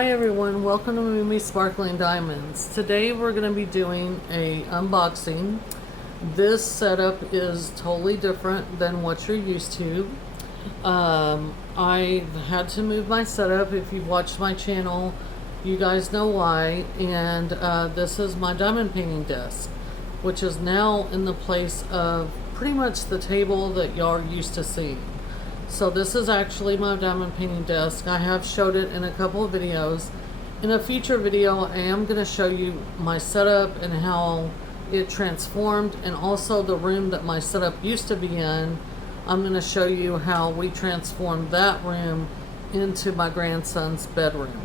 Hi everyone, welcome to Mimi Sparkling Diamonds. Today we're going to be doing a unboxing. This setup is totally different than what you're used to. I had to move my setup. If you've watched my channel, you guys know why. And this is my diamond painting desk, which is now in the place of pretty much the table that y'all are used to seeing. So this is actually my diamond painting desk. I have showed it in a couple of videos. In a future video, I am going to show you my setup and how it transformed, and also the room that my setup used to be in. I'm going to show you how we transformed that room into my grandson's bedroom.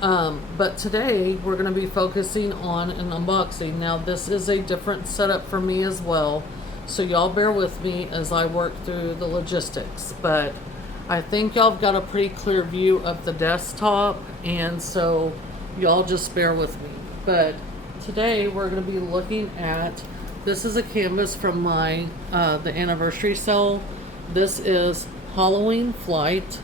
But today we're going to be focusing on an unboxing. Now this is a different setup for me as well, so y'all bear with me as I work through the logistics. But I think y'all have got a pretty clear view of the desktop, and so y'all just bear with me. But today we're going to be looking at, this is a canvas from my the anniversary sale. This is Halloween Flight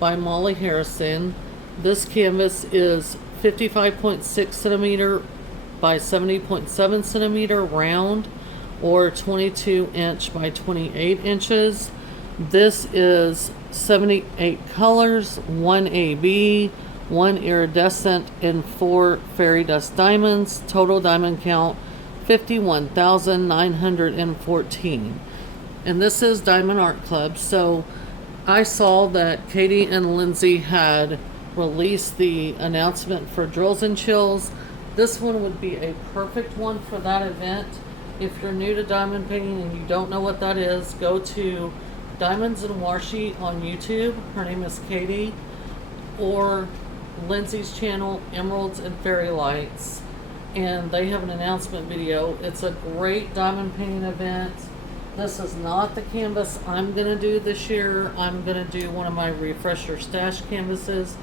by Molly Harrison. This canvas is 55.6 centimeter by 70.7 centimeter round, or 22 inch by 28 inches. This is 78 colors, 1 AB, 1 iridescent, and 4 fairy dust diamonds. Total diamond count 51,914. And this is Diamond Art Club. So I saw that Katie and Lindsay had released the announcement for Drills and Chills. This one would be a perfect one for that event. If you're new to diamond painting and you don't know what that is, go to Diamonds and Washi on YouTube. Her name is Katie. Or Lindsay's channel, Emeralds and Fairy Lights. And they have an announcement video. It's a great diamond painting event. This is not the canvas I'm going to do this year. I'm going to do one of my refresher stash canvases.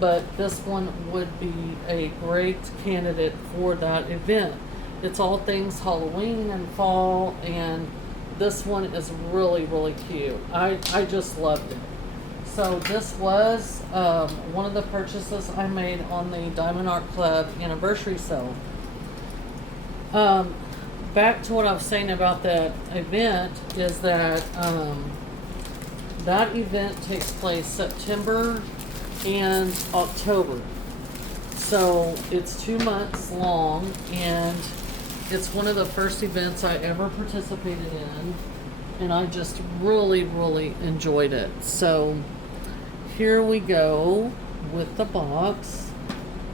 But this one would be a great candidate for that event. It's all things Halloween and fall, and this one is really, really cute. I just loved it. So this was one of the purchases I made on the Diamond Art Club anniversary sale. Back to what I was saying about that event is that that event takes place September and October. So it's 2 months long, and it's one of the first events I ever participated in, and I just really, really enjoyed it. So here we go with the box.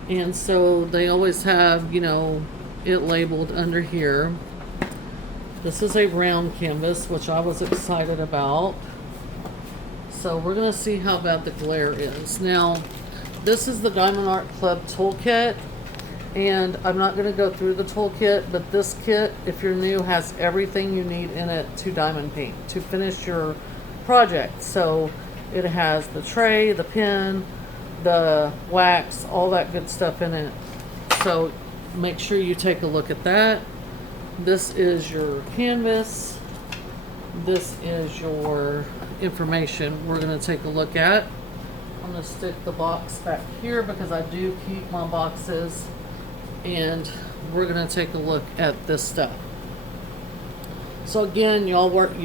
And so they always have, you know, it labeled under here. This is a round canvas, which I was excited about. So we're going to see how bad the glare is. Now, this is the Diamond Art Club toolkit. And I'm not going to go through the toolkit, but this kit, if you're new, has everything you need in it to diamond paint, to finish your project. So it has the tray, the pen, the wax, all that good stuff in it. So make sure you take a look at that. This is your canvas. This is your information we're going to take a look at. I'm going to stick the box back here because I do keep my boxes. And we're going to take a look at this stuff. So again, y'all work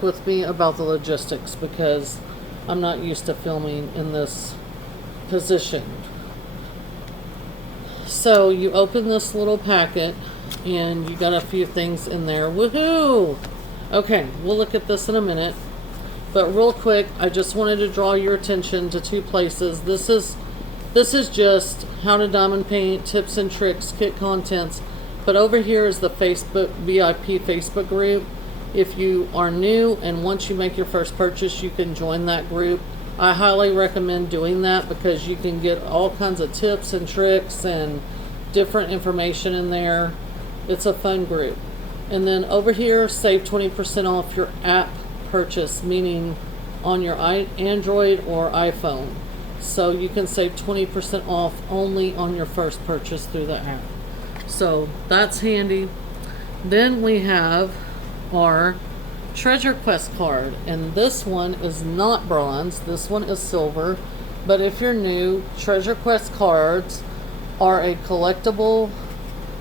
with me about the logistics because I'm not used to filming in this position. So you open this little packet and you got a few things in there. Woohoo! Okay, we'll look at this in a minute. But real quick, I just wanted to draw your attention to two places. This is just how to diamond paint, tips and tricks, kit contents. But over here is the Facebook VIP Facebook group. If you are new and once you make your first purchase, you can join that group. I highly recommend doing that because you can get all kinds of tips and tricks and different information in there. It's a fun group. And then over here, save 20% off your app purchase, meaning on your Android or iPhone. So you can save 20% off only on your first purchase through the app. So that's handy. Then we have our treasure quest card, and this one is not bronze, this one is silver. But if you're new, Treasure Quest cards are a collectible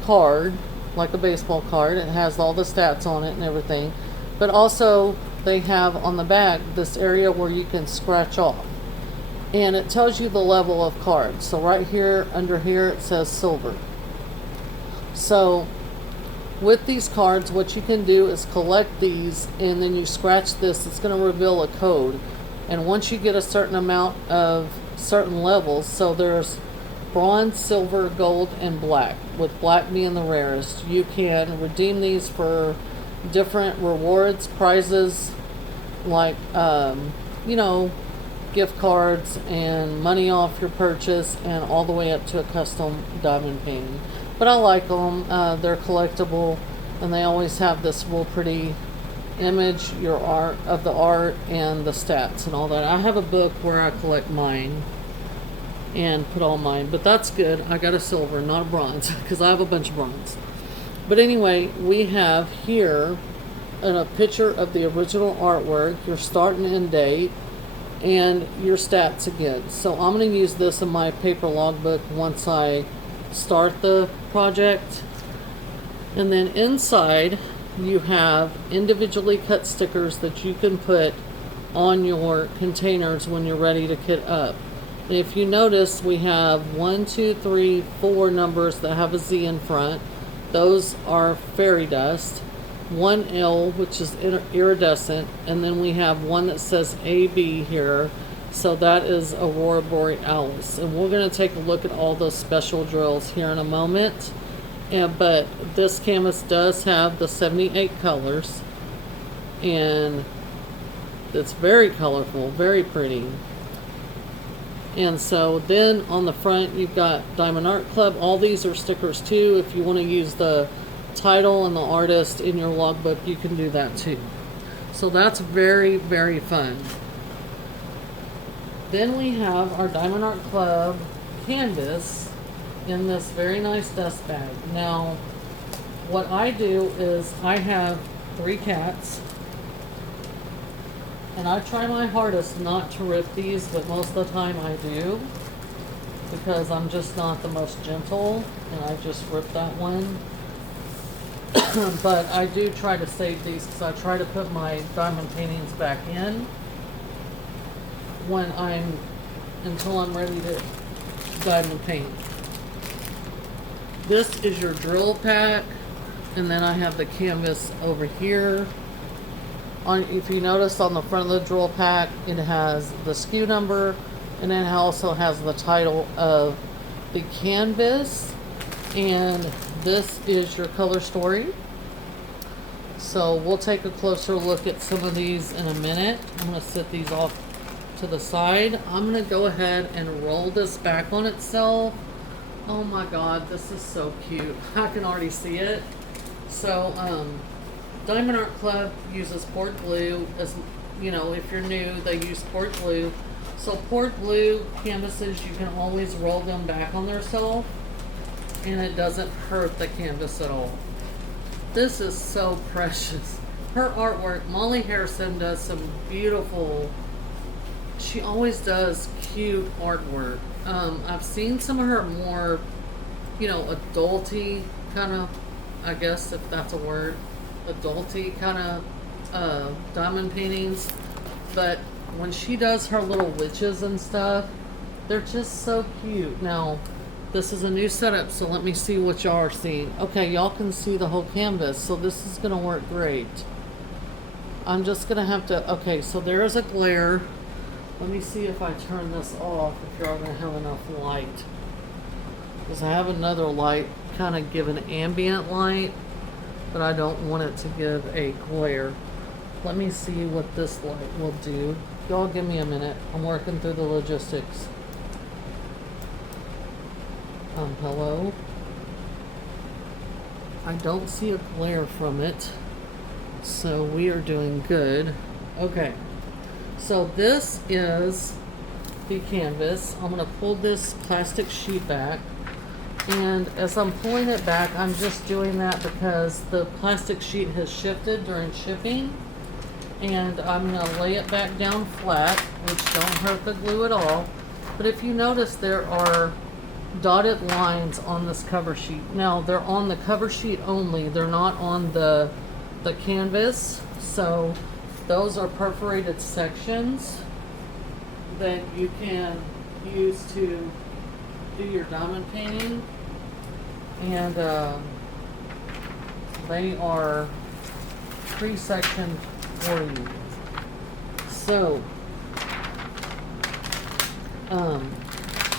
card, like a baseball card. It has all the stats on it and everything. But also, they have on the back this area where you can scratch off. And it tells you the level of cards. So right here, under here, it says silver. So with these cards, what you can do is collect these, and then you scratch this. It's going to reveal a code. And once you get a certain amount of certain levels, so there's bronze, silver, gold, and black, with black being the rarest, you can redeem these for different rewards, prizes, like, you know, gift cards and money off your purchase, and all the way up to a custom diamond painting. But I like them. They're collectible, and they always have this real pretty image, your art of the art and the stats and all that. I have a book where I collect mine and put all mine, but that's good. I got a silver, not a bronze, because I have a bunch of bronze. But anyway, we have here a picture of the original artwork, your start and end date, and your stats again. So I'm going to use this in my paper logbook once I start the project. And then inside you have individually cut stickers that you can put on your containers when you're ready to kit up. And if you notice, we have 1, 2, 3, 4 numbers that have a Z in front. Those are fairy dust. 1L, which is iridescent, and then we have one that says AB here, so that is Aurora Borealis. And we're going to take a look at all those special drills here in a moment. But this canvas does have the 78 colors, and it's very colorful, very pretty. And so then on the front you've got Diamond Art Club. All these are stickers too. If you want to use the title and the artist in your logbook, you can do that too. So that's very, very fun. Then we have our Diamond Art Club canvas in this very nice dust bag. Now, what I do is I have 3 cats, and I try my hardest not to rip these, but most of the time I do, because I'm just not the most gentle, and I just rip that one. But I do try to save these, because I try to put my diamond paintings back in until I'm ready to diamond paint. This is your drill pack, and then I have the canvas over here. If you notice on the front of the drill pack, it has the SKU number, and it also has the title of the canvas, and this is your color story. So we'll take a closer look at some of these in a minute. I'm going to set these off to the side. I'm going to go ahead and roll this back on itself. Oh my god, this is so cute. I can already see it. So Diamond Art Club uses poured glue. As you know, if you're new, they use poured glue. So poured glue canvases, you can always roll them back on themselves, and it doesn't hurt the canvas at all. This is so precious. Her artwork, Molly Harrison does some beautiful, she always does cute artwork. I've seen some of her more, you know, adulty kind of, I guess if that's a word, adulty kind of diamond paintings. But when she does her little witches and stuff, they're just so cute. Now, this is a new setup, so let me see what y'all are seeing. Okay, y'all can see the whole canvas, so this is going to work great. I'm just going to have to, okay, so there's a glare. Let me see if I turn this off, if y'all going to have enough light. Because I have another light, kind of give an ambient light, but I don't want it to give a glare. Let me see what this light will do. Y'all give me a minute. I'm working through the logistics. Hello? I don't see a glare from it, so we are doing good. Okay, so this is the canvas. I'm going to pull this plastic sheet back, and as I'm pulling it back, I'm just doing that because the plastic sheet has shifted during shipping, and I'm going to lay it back down flat, which don't hurt the glue at all. But if you notice, there are dotted lines on this cover sheet. Now, they're on the cover sheet only. They're not on the canvas. So those are perforated sections that you can use to do your diamond painting. And they are pre-sectioned for you. So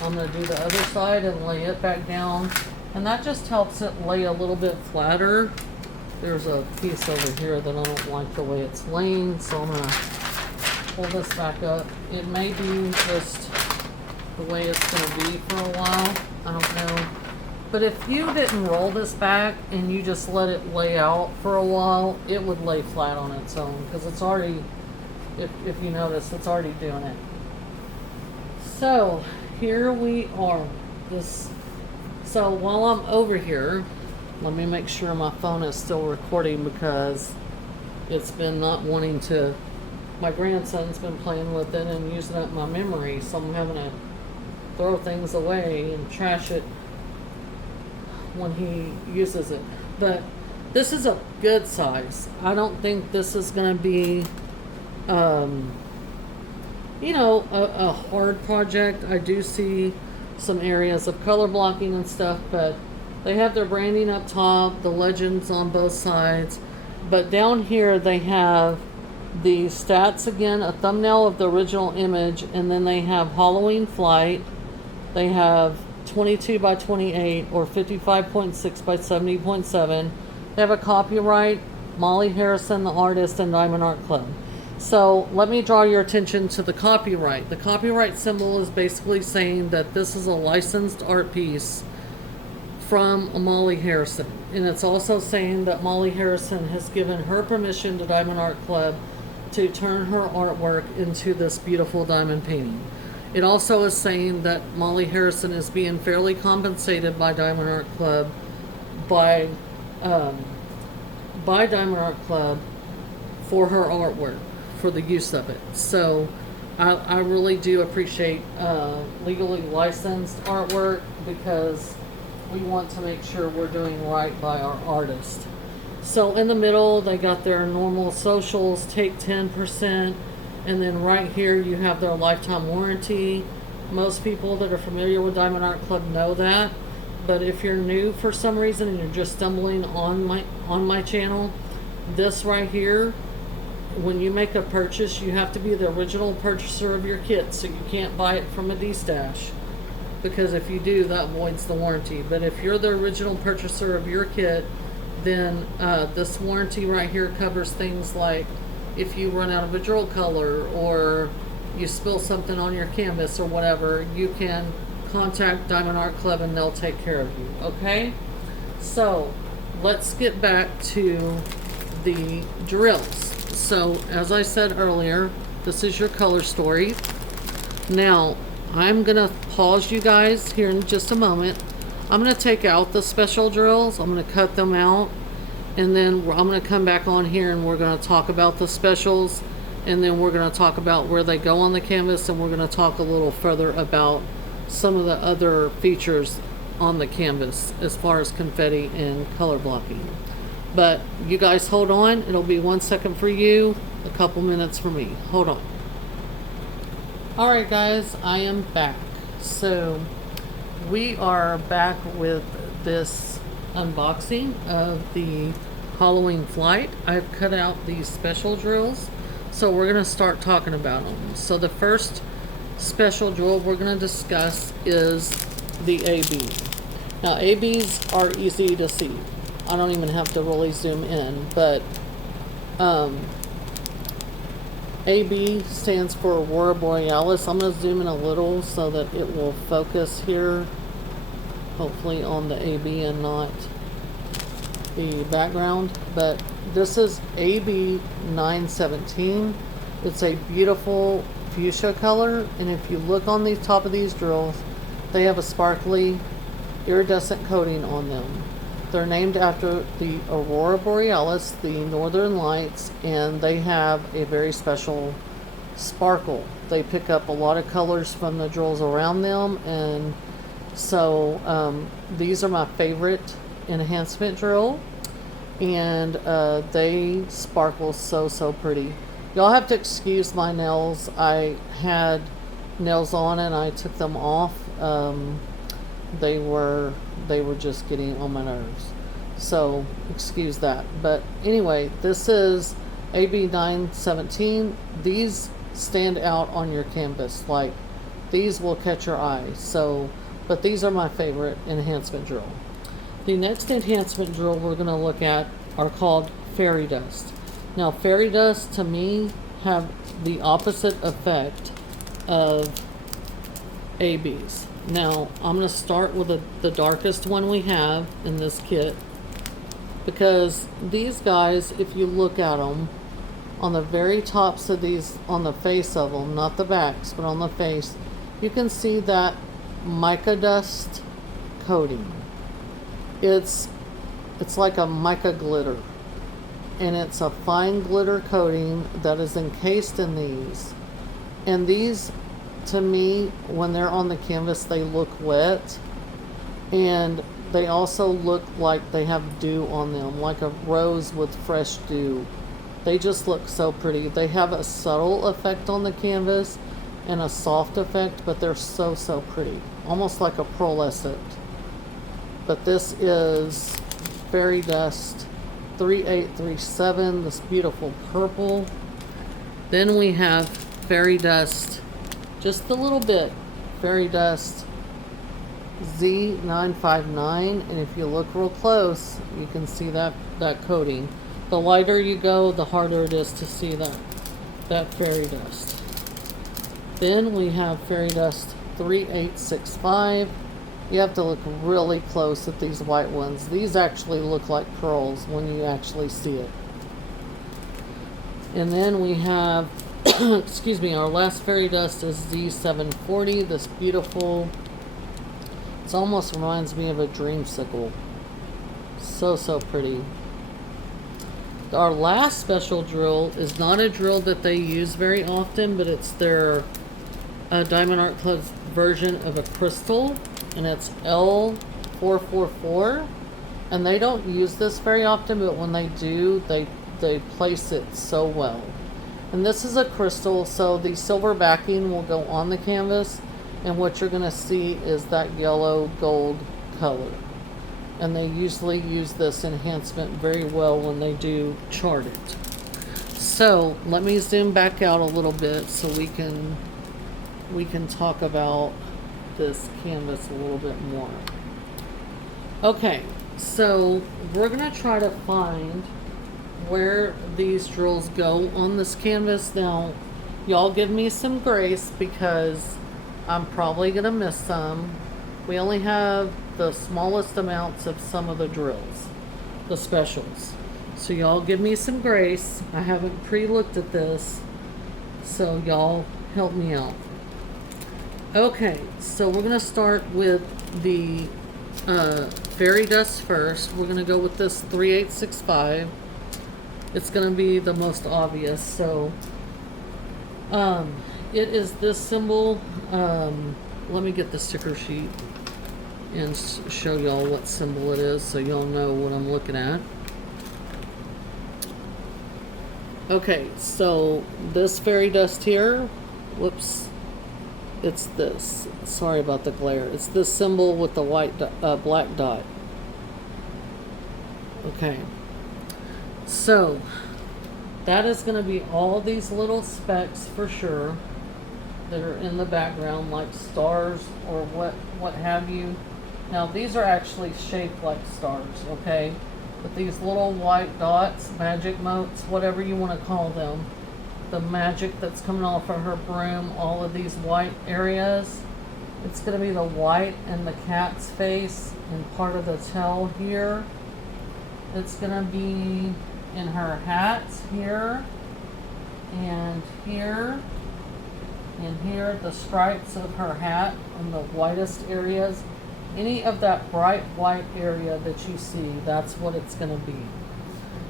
I'm going to do the other side and lay it back down, and that just helps it lay a little bit flatter. There's a piece over here that I don't like the way it's laying, so I'm going to pull this back up. It may be just the way it's going to be for a while, I don't know. But if you didn't roll this back and you just let it lay out for a while, it would lay flat on its own, because it's already, if you notice, it's already doing it. So here we are. So while I'm over here, let me make sure my phone is still recording, because it's been not wanting to. My grandson's been playing with it and using up my memory, so I'm having to throw things away and trash it when he uses it. But this is a good size. I don't think this is going to be you know, a hard project. I do see some areas of color blocking and stuff, but they have their branding up top, the legends on both sides. But down here they have the stats again, a thumbnail of the original image, and then they have Halloween Flight. They have 22 by 28 or 55.6 by 70.7. They have a copyright, Molly Harrison, the artist, and Diamond Art Club. So let me draw your attention to the copyright. The copyright symbol is basically saying that this is a licensed art piece from Molly Harrison. And it's also saying that Molly Harrison has given her permission to Diamond Art Club to turn her artwork into this beautiful diamond painting. It also is saying that Molly Harrison is being fairly compensated by Diamond Art Club by Diamond Art Club for her artwork, for the use of it. So I really do appreciate legally licensed artwork, because we want to make sure we're doing right by our artist. So in the middle they got their normal socials, take 10%, and then right here you have their lifetime warranty. Most people that are familiar with Diamond Art Club know that, but if you're new for some reason and you're just stumbling on my channel, this right here, when you make a purchase, you have to be the original purchaser of your kit, so you can't buy it from a D-stash, because if you do, that voids the warranty. But if you're the original purchaser of your kit, then this warranty right here covers things like if you run out of a drill color or you spill something on your canvas or whatever, you can contact Diamond Art Club and they'll take care of you. Okay, so let's get back to the drills. So as I said earlier, this is your color story. Now I'm gonna pause you guys here in just a moment. I'm gonna take out the special drills, I'm gonna cut them out, and then I'm gonna come back on here and we're gonna talk about the specials, and then we're gonna talk about where they go on the canvas, and we're gonna talk a little further about some of the other features on the canvas as far as confetti and color blocking. But you guys hold on, it'll be 1 second for you, a couple minutes for me. Hold on. Alright guys, I am back. So we are back with this unboxing of the Halloween Flight. I've cut out these special drills, so we're going to start talking about them. So the first special drill we're going to discuss is the AB. Now ABs are easy to see. I don't even have to really zoom in, but AB stands for Aurora Borealis. I'm going to zoom in a little so that it will focus here, hopefully on the AB and not the background. But this is AB 917. It's a beautiful fuchsia color, and if you look on the top of these drills, they have a sparkly iridescent coating on them. They're named after the Aurora Borealis, the northern lights, and they have a very special sparkle. They pick up a lot of colors from the drills around them, and so these are my favorite enhancement drill, and they sparkle so pretty. Y'all have to excuse my nails. I had nails on and I took them off. They were just getting on my nerves, so excuse that. But anyway, this is AB 917. These stand out on your canvas, like these will catch your eye. So, but these are my favorite enhancement drill. The next enhancement drill we're going to look at are called fairy dust. Now, fairy dust to me have the opposite effect of ABs. Now, I'm going to start with the darkest one we have in this kit, because these guys, if you look at them, on the very tops of these, on the face of them, not the backs, but on the face, you can see that mica dust coating. It's like a mica glitter, and it's a fine glitter coating that is encased in these. And these, to me, when they're on the canvas, they look wet, and they also look like they have dew on them, like a rose with fresh dew. They just look so pretty. They have a subtle effect on the canvas and a soft effect, but they're so pretty, almost like a pearlescent. But this is Fairy Dust 3837, this beautiful purple. Then we have Fairy Dust, just a little bit, Fairy Dust Z959, and if you look real close, you can see that coating. The lighter you go, the harder it is to see that fairy dust. Then we have Fairy Dust 3865. You have to look really close at these white ones. These actually look like pearls when you actually see it. And then we have, excuse me, our last fairy dust is Z740. This beautiful, it almost reminds me of a dreamsicle. So pretty. Our last special drill is not a drill that they use very often, but it's their Diamond Art Club's version of a crystal, and it's L444. And they don't use this very often, but when they do, they place it so well. And this is a crystal, so the silver backing will go on the canvas, and what you're going to see is that yellow gold color. And they usually use this enhancement very well when they do chart it. So let me zoom back out a little bit so we can talk about this canvas a little bit more. Okay, so we're gonna try to find where these drills go on this canvas. Now, y'all give me some grace because I'm probably gonna miss some. We only have the smallest amounts of some of the drills, the specials. So y'all give me some grace. I haven't pre-looked at this, so y'all help me out. Okay, so we're gonna start with the fairy dust first. We're gonna go with this 3865. It's gonna be the most obvious. So it is this symbol. Let me get the sticker sheet and show y'all what symbol it is so y'all know what I'm looking at. Okay, so this fairy dust here, whoops, it's this. Sorry about the glare. It's this symbol with the white black dot. Okay, so that is going to be all these little specks for sure that are in the background, like stars or what have you. Now these are actually shaped like stars, okay? But these little white dots, magic motes, whatever you want to call them, the magic that's coming off of her broom, all of these white areas, it's going to be the white and the cat's face and part of the tail here. It's going to be in her hat here and here. And here, the stripes of her hat and the whitest areas. Any of that bright white area that you see, that's what it's going to be.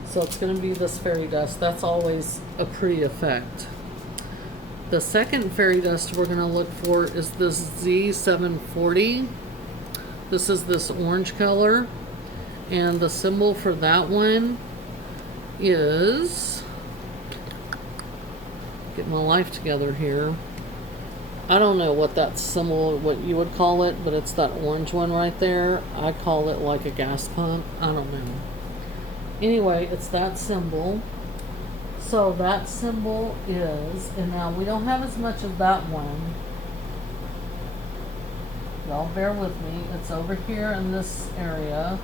So it's going to be this fairy dust. That's always a pretty effect. The second fairy dust we're going to look for is this Z740. This is this orange color. And the symbol for that one is, get my life together here. I don't know what that symbol, what you would call it, but it's that orange one right there. I call it like a gas pump. I don't know. Anyway, it's that symbol. So that symbol is, and now we don't have as much of that one. Y'all bear with me. It's over here in this area.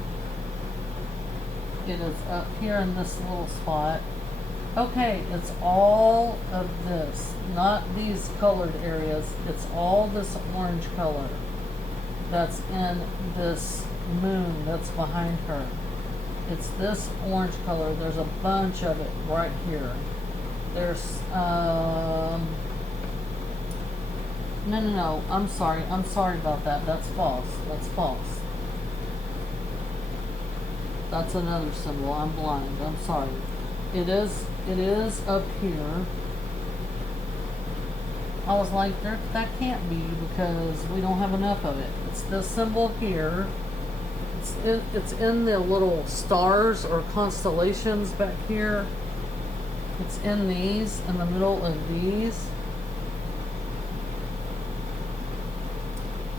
It is up here in this little spot. Okay, it's all of this, not these colored areas. It's all this orange color that's in this moon that's behind her. It's this orange color. There's a bunch of it right here. There's, no, I'm sorry about that. That's false. That's false. That's another symbol. I'm blind. I'm sorry. It is up here. I was like, that can't be because we don't have enough of it. It's this symbol here. It's in the little stars or constellations back here. It's in these, in the middle of these.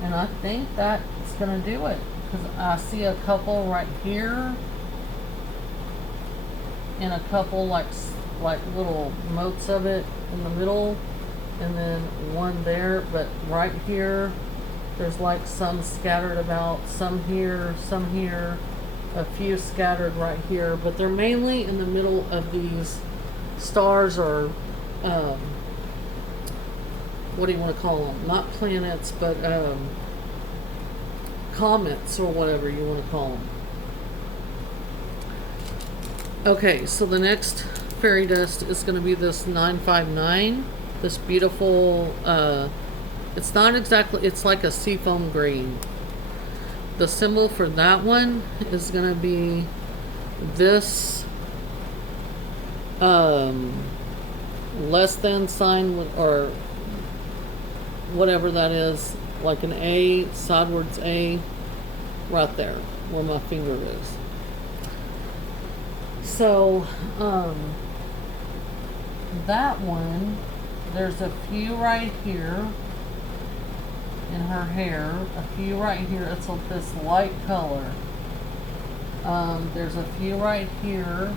And I think that's going to do it. Because I see a couple right here. And a couple like little motes of it in the middle. And then one there. But right here, there's like some scattered about, some here, a few scattered right here, but they're mainly in the middle of these stars or, what do you want to call them? Not planets, but comets or whatever you want to call them. Okay, so the next fairy dust is going to be this 959, this beautiful, it's not exactly, it's like a seafoam green. The symbol for that one is going to be this less than sign, or whatever that is, like an A, sidewards A, right there where my finger is. So that one, there's a few right here in her hair, a few right here. It's this light color. There's a few right here.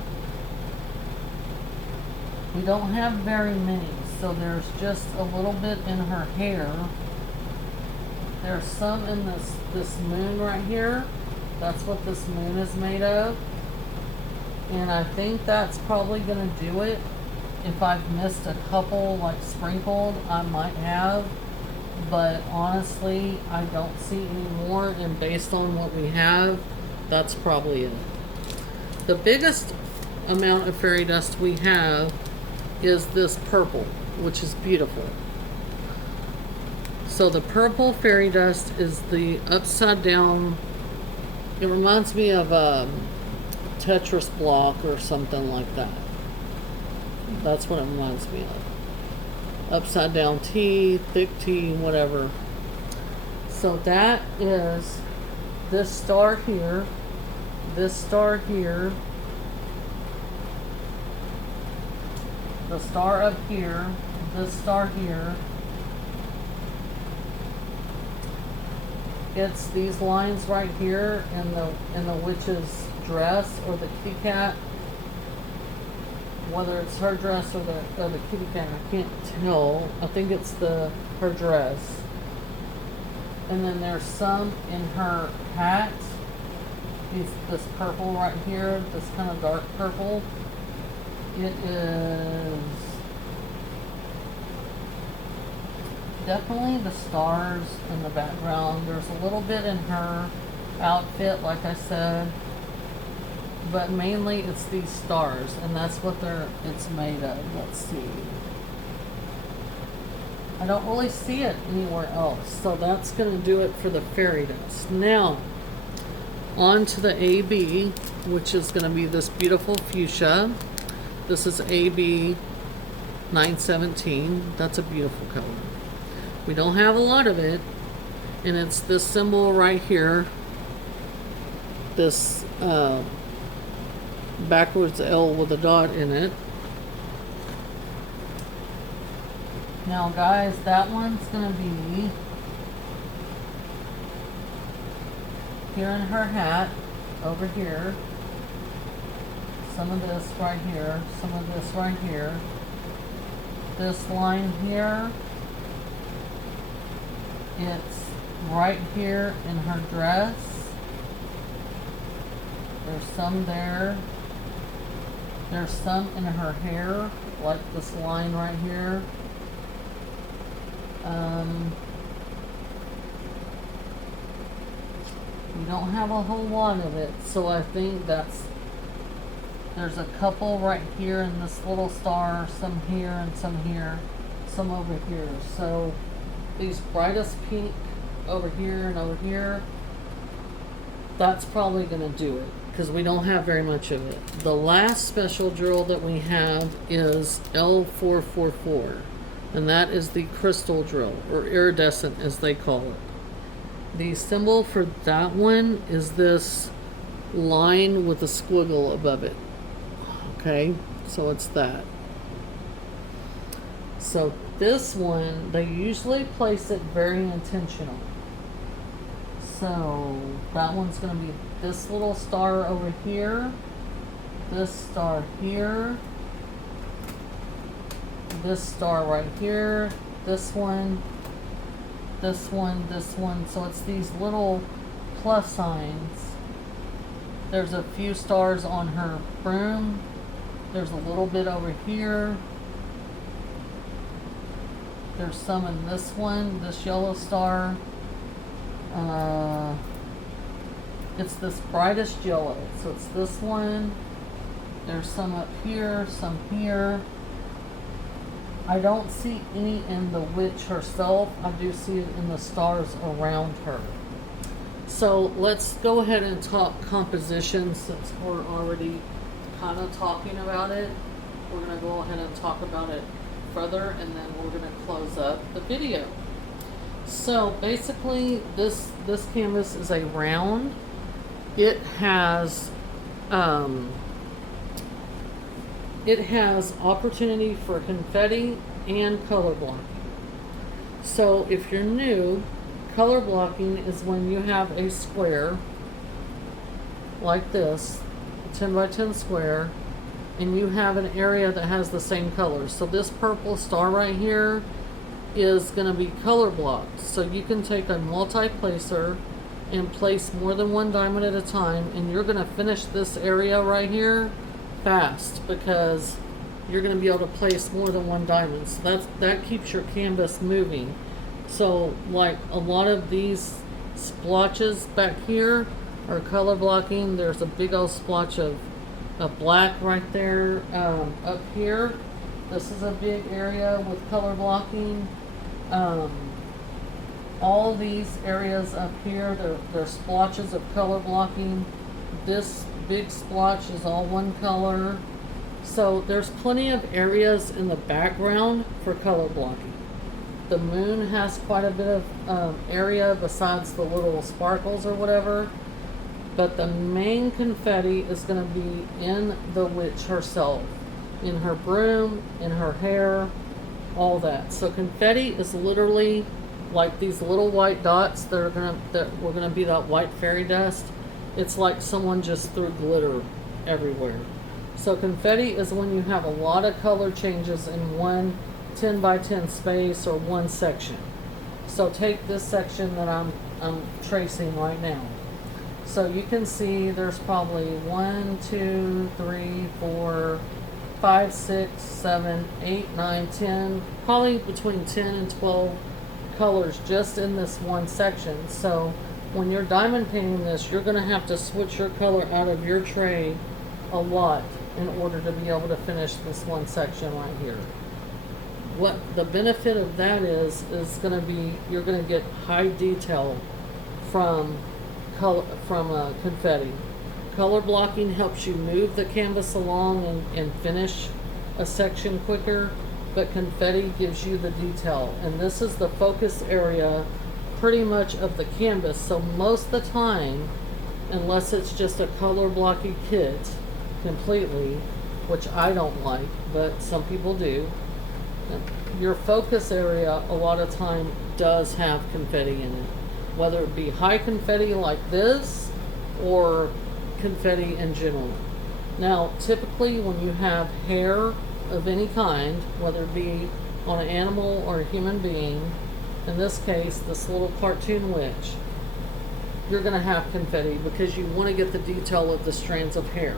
We don't have very many, so there's just a little bit in her hair. There's some in this moon right here. That's what this moon is made of. And I think that's probably going to do it. If I've missed a couple like sprinkled, I might have. But honestly, I don't see any more, and based on what we have, that's probably it. The biggest amount of fairy dust we have is this purple, which is beautiful. So the purple fairy dust is the upside down, it reminds me of a Tetris block or something like that. That's what it reminds me of. Upside down T, thick T, whatever. So that is this star here, this star here, the star up here, this star here. It's these lines right here in the witch's dress or the kitty cat. Whether it's her dress or the kitty cat, I can't tell. I think it's her dress. And then there's some in her hat. This purple right here, this kind of dark purple. It is definitely the stars in the background. There's a little bit in her outfit, like I said. But mainly it's these stars, and that's what it's made of. Let's see. I don't really see it anywhere else. So that's going to do it for the fairy dust. Now, on to the AB, which is going to be this beautiful fuchsia. This is AB 917. That's a beautiful color. We don't have a lot of it, and it's this symbol right here, this backwards L with a dot in it. Now guys, that one's gonna be here in her hat, over here. Some of this right here, some of this right here. This line here, it's right here in her dress. There's some there. There's some in her hair, like this line right here. We don't have a whole lot of it, so I think there's a couple right here in this little star, some here and some here, some over here. So these brightest pink over here and over here, that's probably going to do it, because we don't have very much of it. The last special drill that we have is L444, and that is the crystal drill, or iridescent as they call it. The symbol for that one is this line with a squiggle above it. Okay, so it's that. So this one, they usually place it very intentional. So that one's going to be this little star over here, this star here, this star right here, this one, this one, this one. So it's these little plus signs. There's a few stars on her broom. There's a little bit over here. There's some in this one, this yellow star. It's this brightest yellow. So it's this one. There's some up here, some here. I don't see any in the witch herself. I do see it in the stars around her. So let's go ahead and talk composition, since we're already kind of talking about it. We're going to go ahead and talk about it further, and then we're going to close up the video. So basically this canvas is a round. It has opportunity for confetti and color blocking. So if you're new, color blocking is when you have a square like this, 10 by 10 square, and you have an area that has the same color. So this purple star right here is going to be color blocked. So you can take a multi-placer and place more than one diamond at a time, and you're going to finish this area right here fast, because you're going to be able to place more than one diamond. So that keeps your canvas moving. So like a lot of these splotches back here are color blocking. There's a big old splotch of black right there. Up here, this is a big area with color blocking. All these areas up here, they're splotches of color blocking. This big splotch is all one color. So there's plenty of areas in the background for color blocking. The moon has quite a bit of area besides the little sparkles or whatever. But the main confetti is going to be in the witch herself, in her broom, in her hair, all that. So confetti is literally like these little white dots that were gonna be that white fairy dust. It's like someone just threw glitter everywhere. So confetti is when you have a lot of color changes in one 10 by 10 space or one section. So take this section that I'm tracing right now. So you can see there's probably 1, 2, 3, 4, 5, 6, 7, 8, 9, 10, probably between 10 and 12 colors just in this one section. So when you're diamond painting this, you're going to have to switch your color out of your tray a lot in order to be able to finish this one section right here. What the benefit of that is going to be, you're going to get high detail from confetti. Color blocking helps you move the canvas along and finish a section quicker. but confetti gives you the detail. And this is the focus area pretty much of the canvas. So most of the time, unless it's just a color blocky kit completely, which I don't like, but some people do, your focus area a lot of time does have confetti in it, whether it be high confetti like this or confetti in general. Now, typically when you have hair of any kind, whether it be on an animal or a human being, in this case, this little cartoon witch, you're going to have confetti because you want to get the detail of the strands of hair.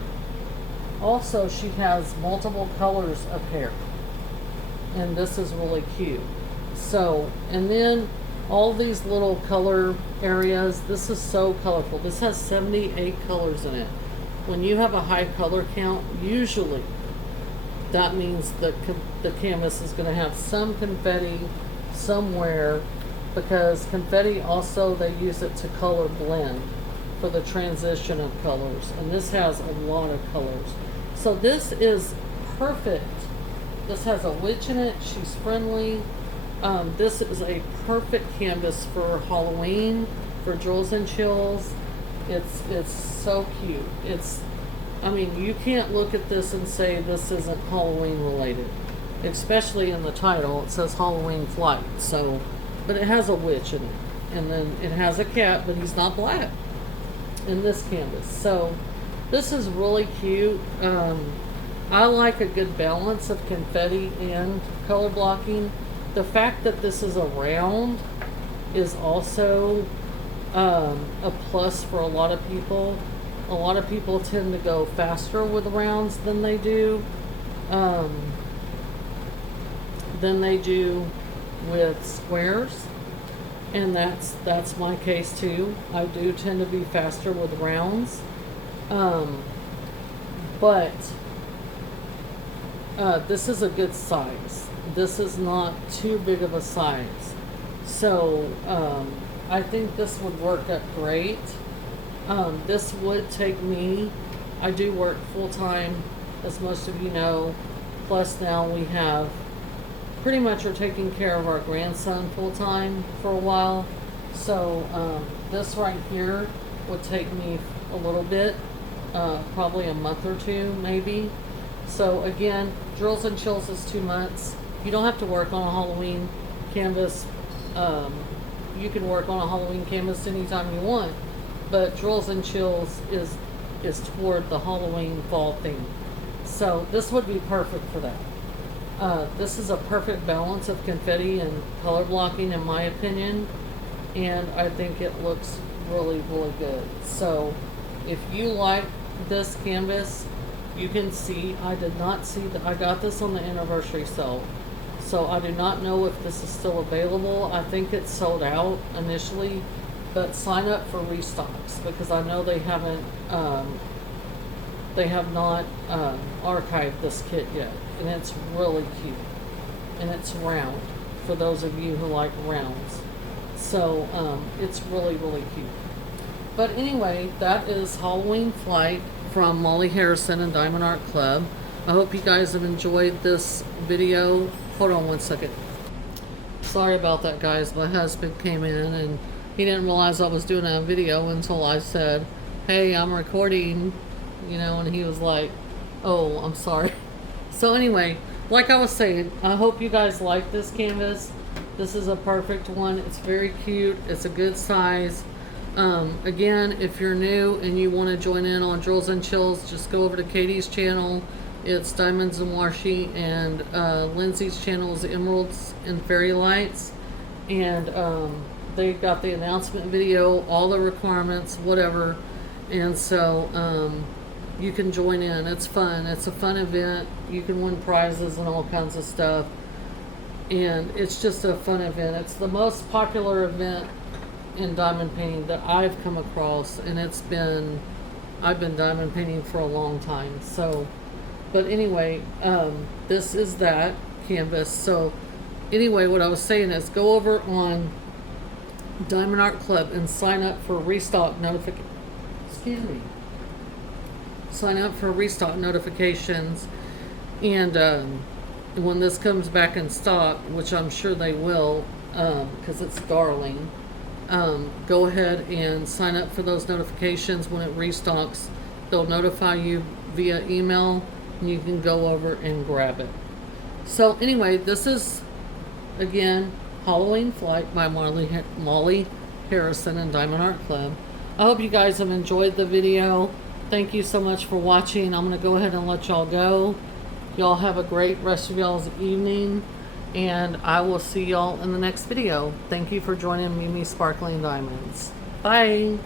Also, she has multiple colors of hair, and this is really cute. So, and then all these little color areas, this is so colorful. This has 78 colors in it. When you have a high color count, usually that means the canvas is going to have some confetti somewhere, because confetti also, they use it to color blend for the transition of colors, and this has a lot of colors. So this is perfect. This has a witch in it. She's friendly. This is a perfect canvas for Halloween, for Drills and Chills. It's so cute. I mean, you can't look at this and say this isn't Halloween related, especially in the title. It says Halloween Flight. So, but it has a witch in it, and then it has a cat, but he's not black in this canvas. So this is really cute. I like a good balance of confetti and color blocking. The fact that this is a round is also a plus for a lot of people. A lot of people tend to go faster with rounds than they do with squares, and that's my case too. I do tend to be faster with rounds, but this is a good size. This is not too big of a size, so I think this would work out great. This would take me, I do work full-time, as most of you know, plus now we have, pretty much are taking care of our grandson full-time for a while. So this right here would take me a little bit, probably a month or two maybe. So again, Drills and Chills is 2 months. You don't have to work on a Halloween canvas. You can work on a Halloween canvas anytime you want, but Drills and Chills is toward the Halloween fall theme. So this would be perfect for that. This is a perfect balance of confetti and color blocking in my opinion, and I think it looks really, really good. So if you like this canvas, you can see, I did not see that I got this on the anniversary sale. So I do not know if this is still available. I think it's sold out initially, but sign up for restocks because I know they have not archived this kit yet, and it's really cute, and it's round for those of you who like rounds. So it's really, really cute. But anyway, that is Halloween Flight from Molly Harrison and Diamond Art Club. I hope you guys have enjoyed this video. Hold on one second. Sorry about that, guys. My husband came in and he didn't realize I was doing a video until I said, hey, I'm recording, you know, and he was like, oh, I'm sorry. So anyway, like I was saying, I hope you guys like this canvas. This is a perfect one. It's very cute. It's a good size. Again, if you're new and you want to join in on Drills and Chills, just go over to Katie's channel. It's Diamonds and Washi, and Lindsay's channel is Emeralds and Fairy Lights. And they got the announcement video, all the requirements, whatever. And so you can join in. It's fun. It's a fun event. You can win prizes and all kinds of stuff. And it's just a fun event. It's the most popular event in diamond painting that I've come across, and I've been diamond painting for a long time. So, but anyway, this is that canvas. So anyway, what I was saying is go over on Diamond Art Club and sign up for restock notifications. Sign up for restock notifications, and when this comes back in stock, which I'm sure they will, because it's darling, go ahead and sign up for those notifications. When it restocks, they'll notify you via email, and you can go over and grab it. So anyway, this is, again, Halloween Flight by Molly Harrison and Diamond Art Club. I hope you guys have enjoyed the video. Thank you so much for watching. I'm going to go ahead and let y'all go. Y'all have a great rest of y'all's evening, and I will see y'all in the next video. Thank you for joining Mimi Sparkling Diamonds. Bye.